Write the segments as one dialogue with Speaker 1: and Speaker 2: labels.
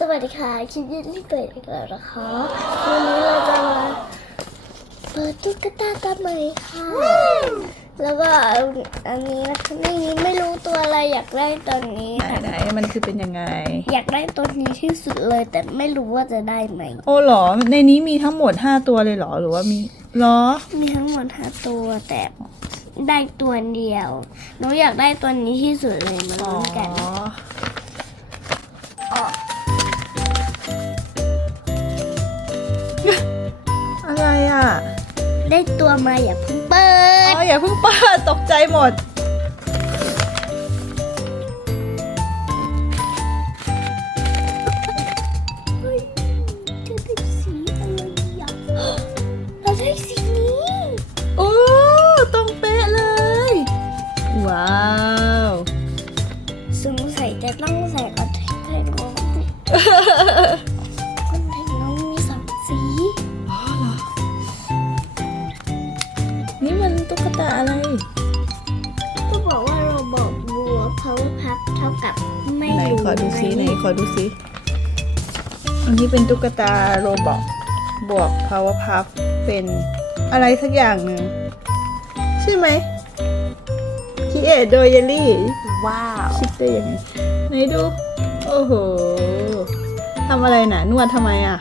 Speaker 1: สวัสดีค่ะ คลิปยืดรีบเปิดอีกแล้วนะคะ วันนี้เราจะมาเปิดตุ๊กตากันใหม่ค่ะ แล้วก็อันนี้นะคะนี่ไม่รู้ตัวอะไรอยากได้ตอนนี้
Speaker 2: ไหน
Speaker 1: ค่ะ
Speaker 2: ไหนมันคือเป็นยังไง
Speaker 1: อยากได้ตัวนี้ที่สุดเลย แต่ไม่รู้ว่าจะได้ไหม
Speaker 2: โอ้เหรอ ในนี้มีทั้งหมด 5 ตัวเลยเหรอ หรือว่ามีเหรอ
Speaker 1: มีทั้งหมดห้าตัวแต่ได้ตัวเดียว หนูอยากได้ตัวนี้ที่สุดเลยมา
Speaker 2: อ๋อ
Speaker 1: ลุ้นกัน
Speaker 2: ได้
Speaker 1: ตัวมาอย่าเพิ่งเปิ
Speaker 2: อ๋
Speaker 1: ด
Speaker 2: ออย่าเพิ่งเปิดตกใจหมด
Speaker 1: เฮ้ยจะได้สีอะไรอะเราได้สีนี้
Speaker 2: โอ้ตรงเป๊ะเลย ว้าว
Speaker 1: สงสัยจะต้องใส่คอนแทคเลนส์ก่อน
Speaker 2: ตุ๊กตาอะไร
Speaker 1: ก็บอกว่าเราบอกบัว power puff เท่ากับไม่
Speaker 2: ไหน
Speaker 1: รู้
Speaker 2: ขอดูซิ
Speaker 1: ง
Speaker 2: ไหนขอดูซิอันนี้เป็นตุ๊กตาโรบอกบวก power puff เป็นอะไรสักอย่างหนึ่งใช่ไหมคิเอโดยเยลลี่
Speaker 1: ว้าว
Speaker 2: คิดได้ยังไงไหนดู โอ้โหทำอะไรน่ะนวดทำไมอะ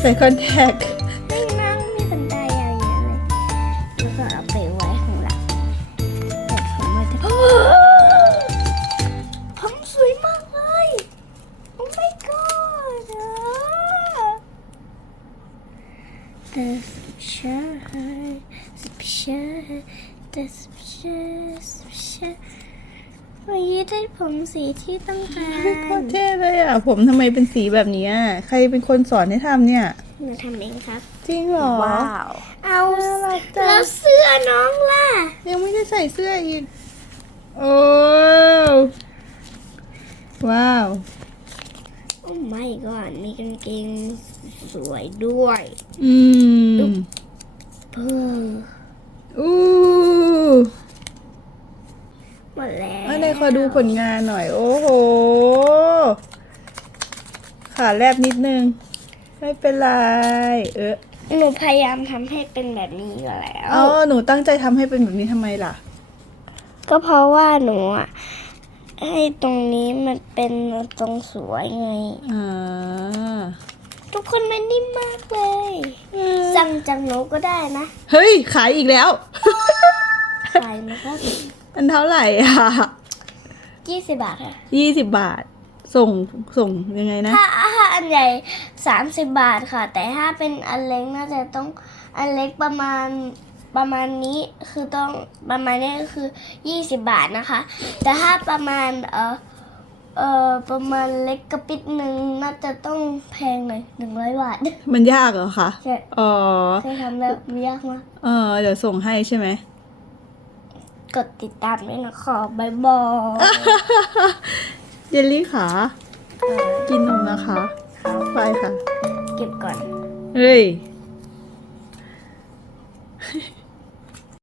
Speaker 2: ใส่คอนแทค
Speaker 1: ไม่นั่งมีคนได้ยาวเยอะเลยแล้วก็เอาไปไว้ข้างหลังแต่ผมว่าจะผมสวยมากเลย โอ้ my god อะ The special special the special special วันนี้ได้ผมสีที่ต้องกา
Speaker 2: โค
Speaker 1: ร
Speaker 2: ตรเท่เลยอะ ผมทำไมเป็นสีแบบนี้อะใครเป็นคนสอนให้ทำเนี่ย
Speaker 1: หนูทำเองครับ
Speaker 2: จริงเหรอ
Speaker 1: เอา
Speaker 2: น่ารักจัง
Speaker 1: แล้วเสื้อน้องล่ะ
Speaker 2: ยังไม่ได้ใส่เสื้ออีก โอ้ว้าว
Speaker 1: โอ้ไม่ก่อนมีกางเกงสวยด้วย
Speaker 2: อืม
Speaker 1: เพื่อ
Speaker 2: อู้
Speaker 1: หมดแล้ว
Speaker 2: อันไหนขอ ดูผลงานหน่อย โอ้โห ขาแลบนิดนึง ไม่เป็นไร เออ
Speaker 1: หนูพยายามทำให้เป็นแบบนี้อยู่แล้ว
Speaker 2: อ๋อหนูตั้งใจทำให้เป็นแบบนี้ทำไมล่ะ
Speaker 1: ก็เพราะว่าหนูอะให้ตรงนี้มันเป็นตรงสวยไง
Speaker 2: อ่า
Speaker 1: ทุกคนมันนิ่มมากเลยสั่งจากหนูก็ได้นะ
Speaker 2: เฮ้ย ขายอีกแล้ว
Speaker 1: ขายนะครับ
Speaker 2: มันเท่าไหร่อะ
Speaker 1: ยี่สิบบาทค่ะ
Speaker 2: ยี่สิบบาท ส่งส่งยังไงนะ
Speaker 1: ถ้าถ้าอันใหญ่สามสิบบาทค่ะ แต่ถ้าเป็นอันเล็กน่าจะต้องอันเล็กประมาณประมาณนี้คือต้องประมาณนี้ก็คือยี่สิบบาทนะคะ แต่ถ้าประมาณเออเออประมาณเล็กกระปิดหนึ่งน่าจะต้องแพงหน่อยหนึ่งร้อยบาท
Speaker 2: มันยากเหรอคะ
Speaker 1: ใช่
Speaker 2: อ๋อ
Speaker 1: เคยทำแล้วมันยากมาก
Speaker 2: เออเดี๋ยวส่งให้ใช่ไหม
Speaker 1: กดติดตามด้วยนะขอบายบาย
Speaker 2: เยลลี่ขากินนมนะคะ ไปค่ะ
Speaker 1: เก็บก่อน
Speaker 2: เฮ้ย